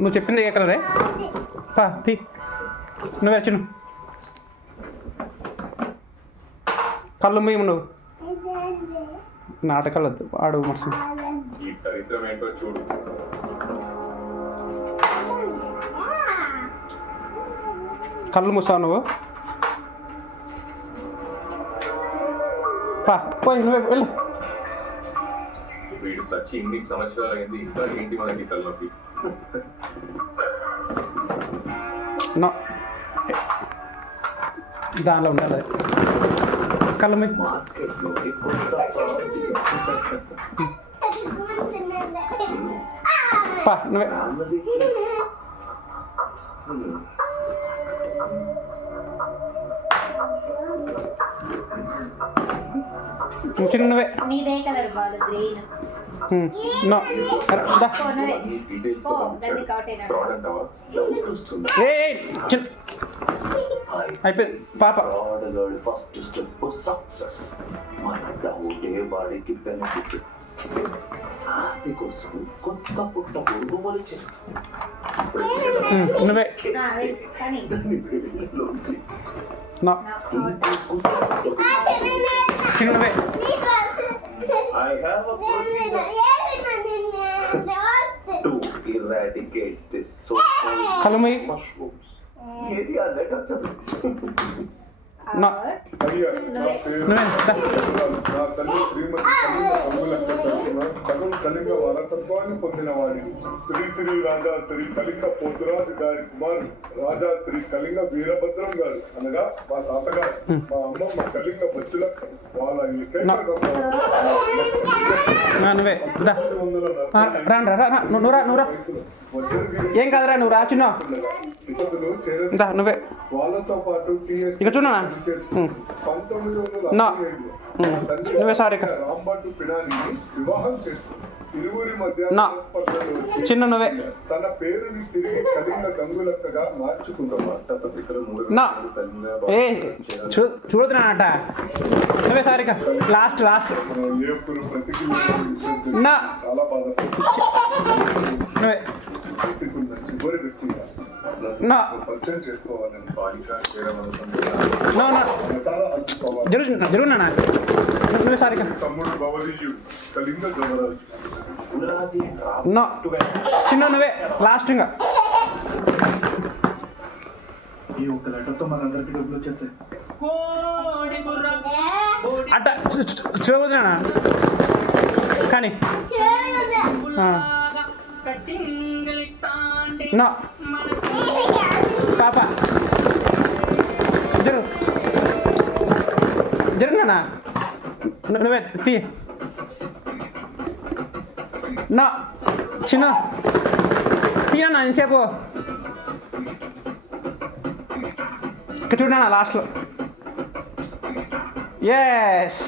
నువ్వు చెప్పింది ఏ కలరే? పా తీ, నువ్వే చిన్న కళ్ళు మూయము. నువ్వు నాటకాలు వద్దు, ఆడు మనసు. ఈ దరిద్రం ఏంటో చూడు. కళ్ళు మూసావు నువ్వు. పా పోయి నువ్వే వెళ్ళు. వీడు చచ్చి ఇన్ని సంవత్సరాలు అయింది, ఇంకా ఏంటి మనకి కళ్ళకి? దానిలో ఉండాలి కళ్ళు మీ. పా నువ్వే చిన్న నువ్వే. అయిపోయింది పాప. First step success. వాడికి బెనిఫిట్. ఆస్తి కోసం కొత్త పుట్ట పొరుగు మొలిచి నువ్వే. చిన్న నువ్వే. I have a procedure to eradicate this so-called mushrooms. Area letter. నా అయ్యా, నా పేరు నా తల్లి శ్రీమతి సగం కళింగ వారసత్వాన్ని పొందిన వాడిని శ్రీ శ్రీ రాజా శ్రీ కళింగ పోతురాజు గారి కుమారు రాజా శ్రీ కళింగ వీరభద్రం గారు అనగా మా తాతగారు, మా అమ్మ మా కళింగ బచ్చుల వాళ్ళ నువ్వే. నువ్వురా ఏం కాదురా, నువ్వు రా చిన్న. నువ్వే వాళ్ళతో పాటు ఇక చూడనా. నువ్వే సారిక రాంబాటు పినాని వివాహం చేస్తూ ఇరువురి మధ్య చిన్న నువ్వే. తన పేరుని తిరిగి కళింగ గంగులక్కగా మార్చుకుంటామా? ఏ చూడుతున్నానట. నువ్వే సారిక లాస్ట్ ఏపురు ప్రతికి చాలా బాధపడుతుంది. నువ్వే చివరి వ్యక్తిగా పరిచయం చేసుకోవాలని బాలిక జరుగునా. నువ్వే సారిక. తమ్ముడు భవదీయుడు కళింగ గమరాజు. చిన్న నువ్వే లాస్ట్. ఇంకా ఈ ఒక్క లెటర్తో మనందరికీ డబ్బులు వచ్చేస్తాయి. అట్ట చూడనా కానీ నా పాప జరుగునా. నువ్వే తీ. నా చిన్న తీయనా ఇంతసేపు. చూడనా లాస్ట్లో. ఎస్